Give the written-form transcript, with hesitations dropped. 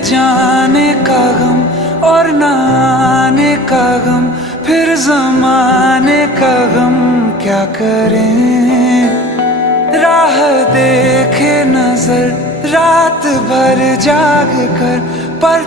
जाने का गम और न आने का गम, फिर ज़माने का गम क्या करें। राह देखे नजर रात भर जाग कर, पर